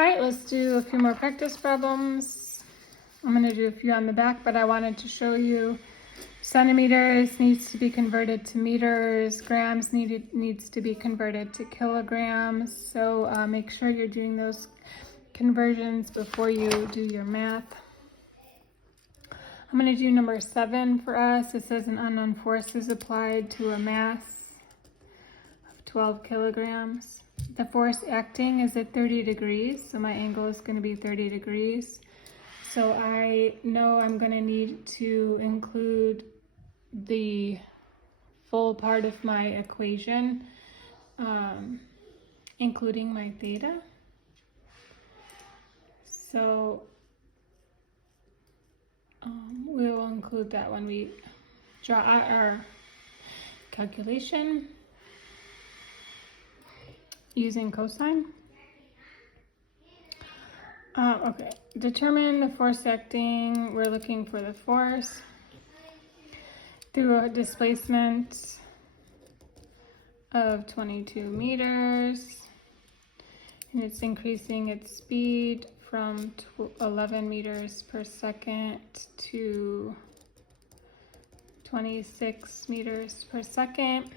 All right, let's do a few more practice problems. I'm going to do a few on the back, but I wanted to show you centimeters needs to be converted to meters, grams needs to be converted to kilograms. So make sure you're doing those conversions before you do your math. I'm going to do number 7 for us. It says an unknown force is applied to a mass of 12 kilograms. The force acting is at 30 degrees, so my angle is going to be 30 degrees. So I know I'm going to need to include the full part of my equation, including my theta. So we will include that when we draw our calculation using cosine. Okay, determine the force acting. We're looking for the force through a displacement of 22 meters, and it's increasing its speed from 11 meters per second to 26 meters per second.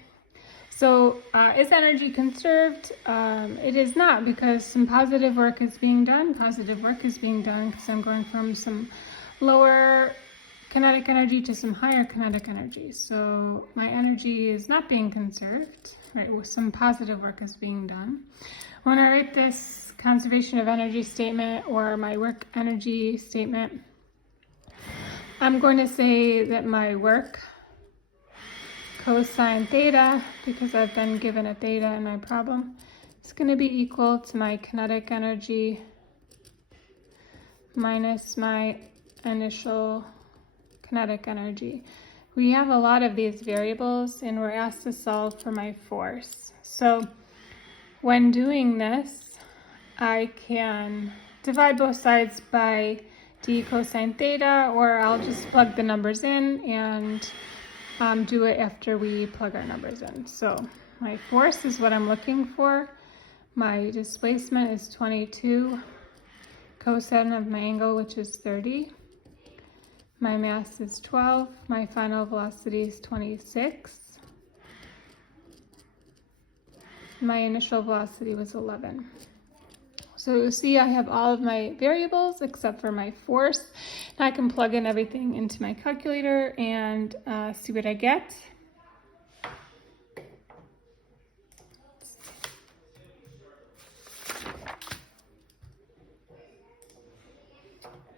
So is energy conserved? It is not, because some positive work is being done. Positive work is being done because I'm going from some lower kinetic energy to some higher kinetic energy. So my energy is not being conserved, right? Some positive work is being done. When I write this conservation of energy statement or my work energy statement, I'm going to say that my work cosine theta, because I've been given a theta in my problem, is going to be equal to my kinetic energy minus my initial kinetic energy. We have a lot of these variables and we're asked to solve for my force. So when doing this, I can divide both sides by d cosine theta, or I'll just plug the numbers in and do it after we plug our numbers in. So my force is what I'm looking for. My displacement is 22, cosine of my angle, which is 30. My mass is 12. My final velocity is 26. My initial velocity was 11. So you see I have all of my variables except for my force. Now I can plug in everything into my calculator and see what I get.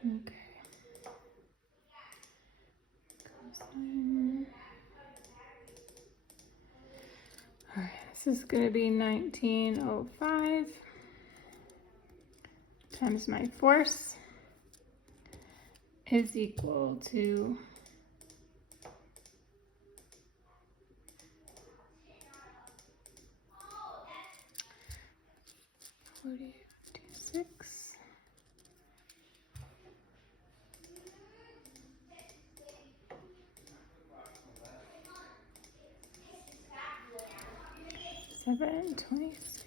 Okay. All right, this is going to be 1905 times my force is equal to 4056. $7.26.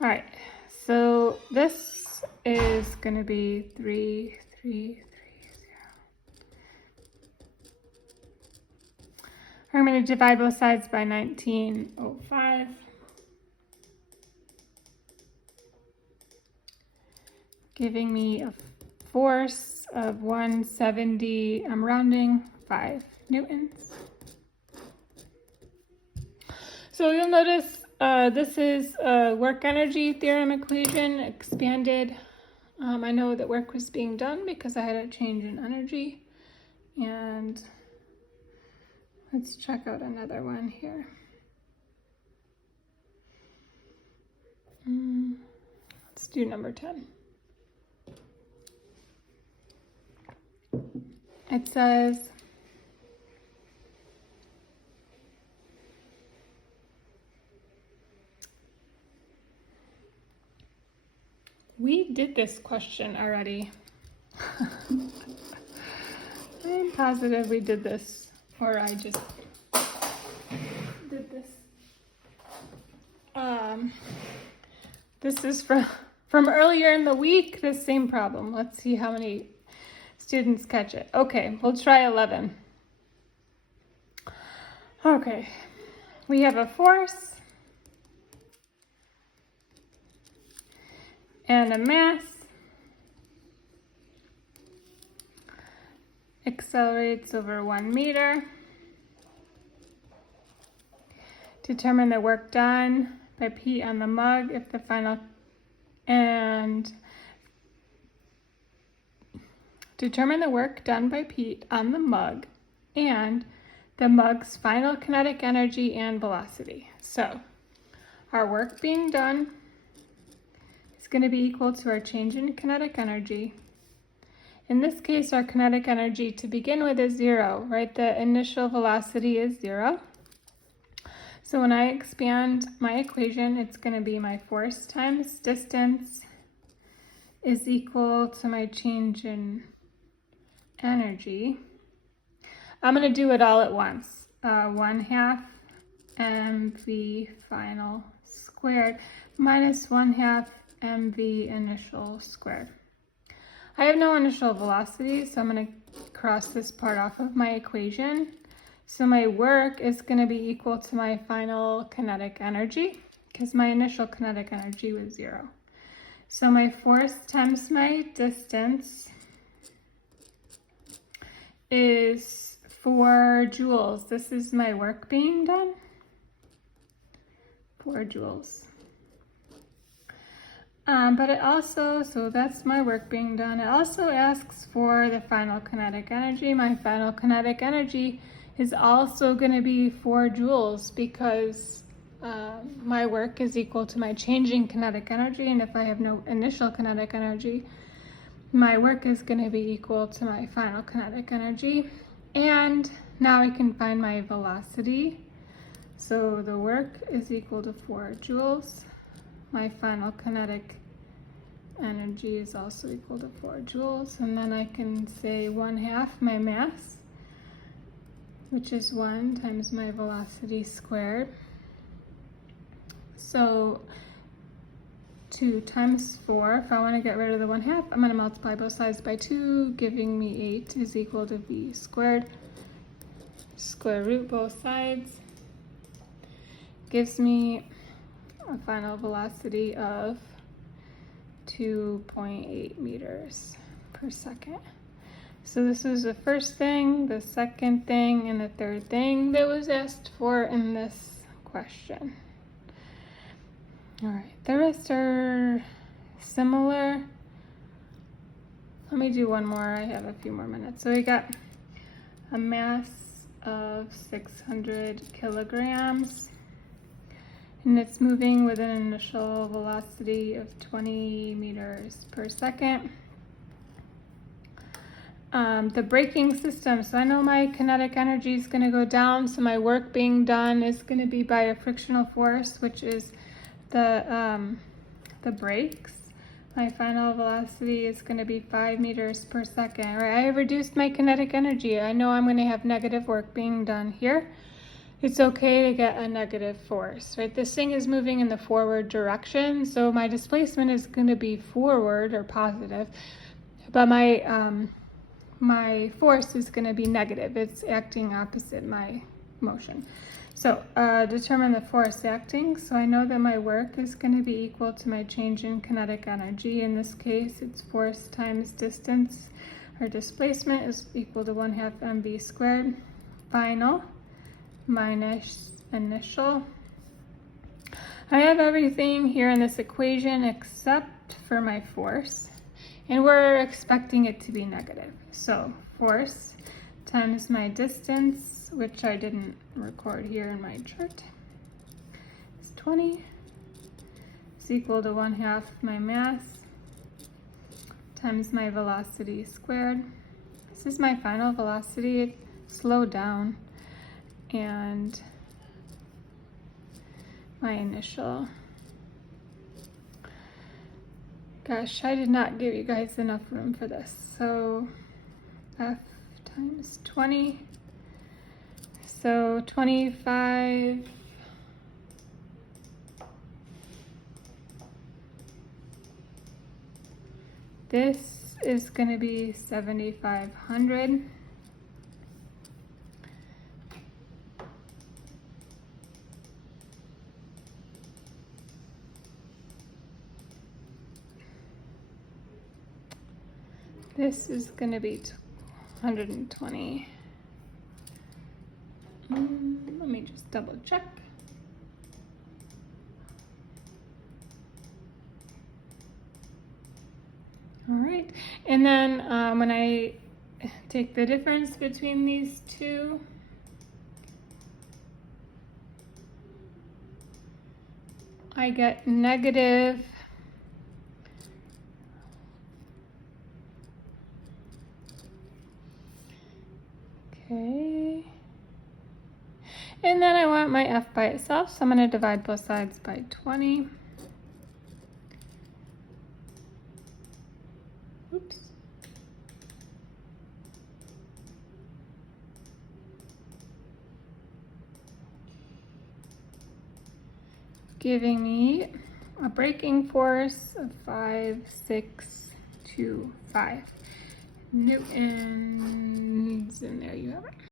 All right, so this is going to be 3330. I'm going to divide both sides by 1905. Giving me a force of 170, I'm rounding, 5 newtons. So you'll notice this is a work energy theorem equation expanded. I know that work was being done because I had a change in energy. And let's check out another one here. Let's do number 10. It says, we did this question already. I'm positive we did this, or I just did this. This is from earlier in the week, the same problem. Let's see how many students catch it. Okay, we'll try 11. Okay, we have a force and a mass. Accelerates over 1 meter. Determine the work done by P on the mug if the final determine the work done by Pete on the mug and the mug's final kinetic energy and velocity. So our work being done is going to be equal to our change in kinetic energy. In this case, our kinetic energy to begin with is 0, right? The initial velocity is 0. So when I expand my equation, it's going to be my force times distance is equal to my change in energy. I'm going to do it all at once. 1/2 mv final squared minus 1/2 mv initial squared. I have no initial velocity, so I'm going to cross this part off of my equation. So my work is going to be equal to my final kinetic energy because my initial kinetic energy was 0. So my force times my distance is 4 joules. This is my work being done. 4 joules. But it also, so that's my work being done. It also asks for the final kinetic energy. My final kinetic energy is also going to be 4 joules because my work is equal to my changing kinetic energy. And if I have no initial kinetic energy, my work is going to be equal to my final kinetic energy. And now I can find my velocity. So the work is equal to 4 joules. My final kinetic energy is also equal to 4 joules. And then I can say 1/2 my mass, which is 1 times my velocity squared. So 2 times 4, if I want to get rid of the 1/2, I'm going to multiply both sides by 2, giving me 8 is equal to v squared. Square root both sides. Gives me a final velocity of 2.8 meters per second. So this was the first thing, the second thing, and the third thing that was asked for in this question. All right, the rest are similar. Let me do one more. I have a few more minutes. So we got a mass of 600 kilograms. And it's moving with an initial velocity of 20 meters per second. The braking system, so I know my kinetic energy is going to go down, so my work being done is going to be by a frictional force, which is the brakes. My final velocity is going to be 5 meters per second. Right? I have reduced my kinetic energy. I know I'm going to have negative work being done here. It's okay to get a negative force, right? This thing is moving in the forward direction, so my displacement is going to be forward or positive, but my force is going to be negative. It's acting opposite my motion. So determine the force acting. So I know that my work is going to be equal to my change in kinetic energy. In this case, it's force times distance, or displacement, is equal to 1/2 mv squared. Final minus initial. I have everything here in this equation except for my force, and we're expecting it to be negative. So force times my distance, which I didn't record here in my chart, is 20, is equal to 1/2 my mass times my velocity squared. This is my final velocity. It slowed down. And my initial. Gosh, I did not give you guys enough room for this. So F times 20. So 25 This is going to be 7,500. This is going to be 120. Let me just double check. All right, and then when I take the difference between these two, I get negative 'kay. And then I want my f by itself, so I'm going to divide both sides by 20. Oops. Giving me a braking force of 5,625 newtons, and there you have it.